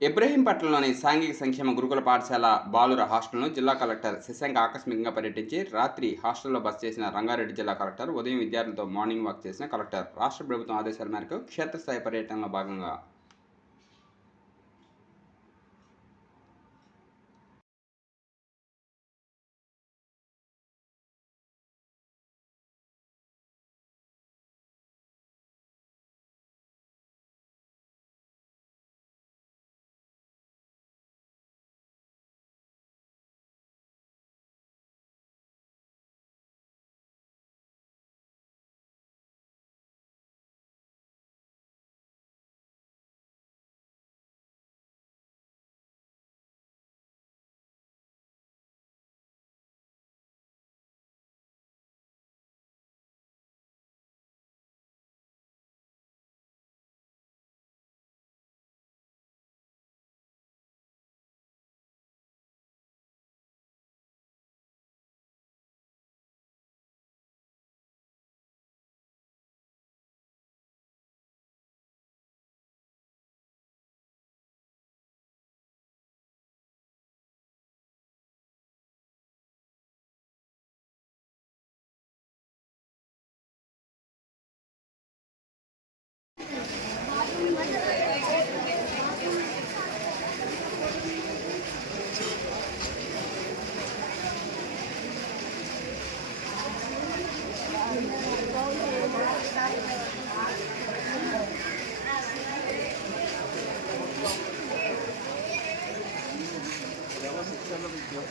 ఇబ్రహీంపట్నంలోని సాంఘిక సంక్షేమ గురుకుల పాఠశాల బాలుర హాస్టల్ను జిల్లా కలెక్టర్ శశాంక్ ఆకస్మికంగా పర్యటించి రాత్రి హాస్టల్లో బస చేసిన రంగారెడ్డి జిల్లా కలెక్టర్ ఉదయం విద్యార్థులతో మార్నింగ్ వాక్ చేసిన కలెక్టర్ రాష్ట్ర ప్రభుత్వం ఆదేశాల మేరకు క్షేత్రస్థాయి పర్యటనలో భాగంగా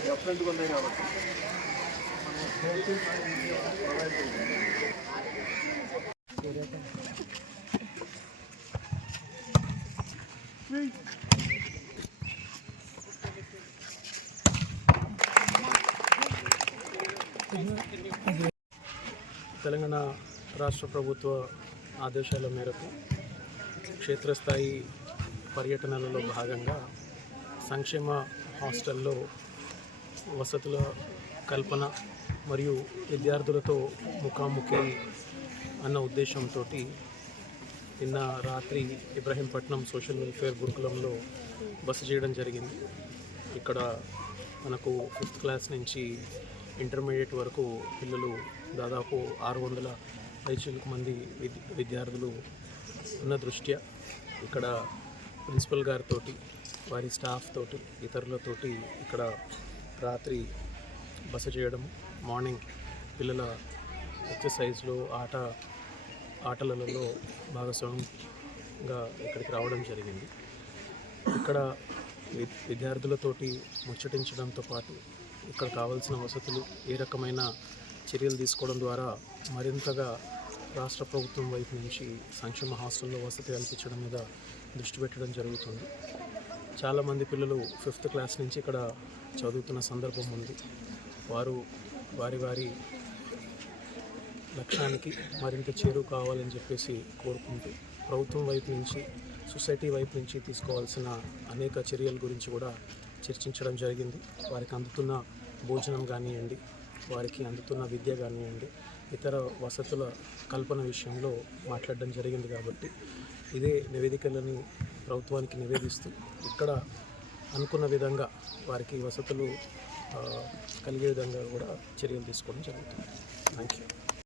డిఫరెంట్గా ఉన్నాయి కాబట్టి తెలంగాణ రాష్ట్ర ప్రభుత్వ ఆదేశాల మేరకు క్షేత్రస్థాయి పర్యటనలలో భాగంగా సంక్షేమ హాస్టల్లో వసతుల కల్పన మరియు విద్యార్థులతో ముఖాముఖి అన్న ఉద్దేశంతో నిన్న రాత్రి ఇబ్రహీంపట్నం సోషల్ వెల్ఫేర్ గురుకులంలో బస చేయడం జరిగింది. ఇక్కడ మనకు 5th క్లాస్ నుంచి ఇంటర్మీడియట్ వరకు పిల్లలు దాదాపు 600 మంది విద్యార్థులు ఉన్న దృష్ట్యా ఇక్కడ ప్రిన్సిపల్ గారితో వారి స్టాఫ్ తోటి ఇతరులతోటి ఇక్కడ రాత్రి బస చేయడం, మార్నింగ్ పిల్లల ఎక్సర్సైజ్లో ఆటలలో భాగస్వామ్యంగా ఇక్కడికి రావడం జరిగింది. ఇక్కడ విద్యార్థులతోటి ముచ్చటించడంతో పాటు ఇక్కడ కావాల్సిన వసతులు ఏ రకమైన చర్యలు తీసుకోవడం ద్వారా మరింతగా రాష్ట్ర ప్రభుత్వం వైపు నుంచి సంక్షేమ హాస్టల్లో వసతి కల్పించడం మీద దృష్టి పెట్టడం జరుగుతుంది. చాలామంది పిల్లలు 5th క్లాస్ నుంచి ఇక్కడ చదువుతున్న సందర్భం ఉంది. వారు వారి లక్ష్యానికి మరింత చేరువ కావాలని చెప్పేసి కోరుకుంటూ ప్రభుత్వం వైపు నుంచి సొసైటీ వైపు నుంచి తీసుకోవాల్సిన అనేక చర్యల గురించి కూడా చర్చించడం జరిగింది. వారికి అందుతున్న భోజనం కానివ్వండి, వారికి అందుతున్న విద్య కానివ్వండి, ఇతర వసతుల కల్పన విషయంలో మాట్లాడడం జరిగింది. కాబట్టి ఇదే నివేదికలను ప్రభుత్వానికి నివేదిస్తూ ఇక్కడ అనుకున్న విధంగా వారికి వసతులు కలిగే విధంగా కూడా చర్యలు తీసుకోవడం జరుగుతుంది. Thank you.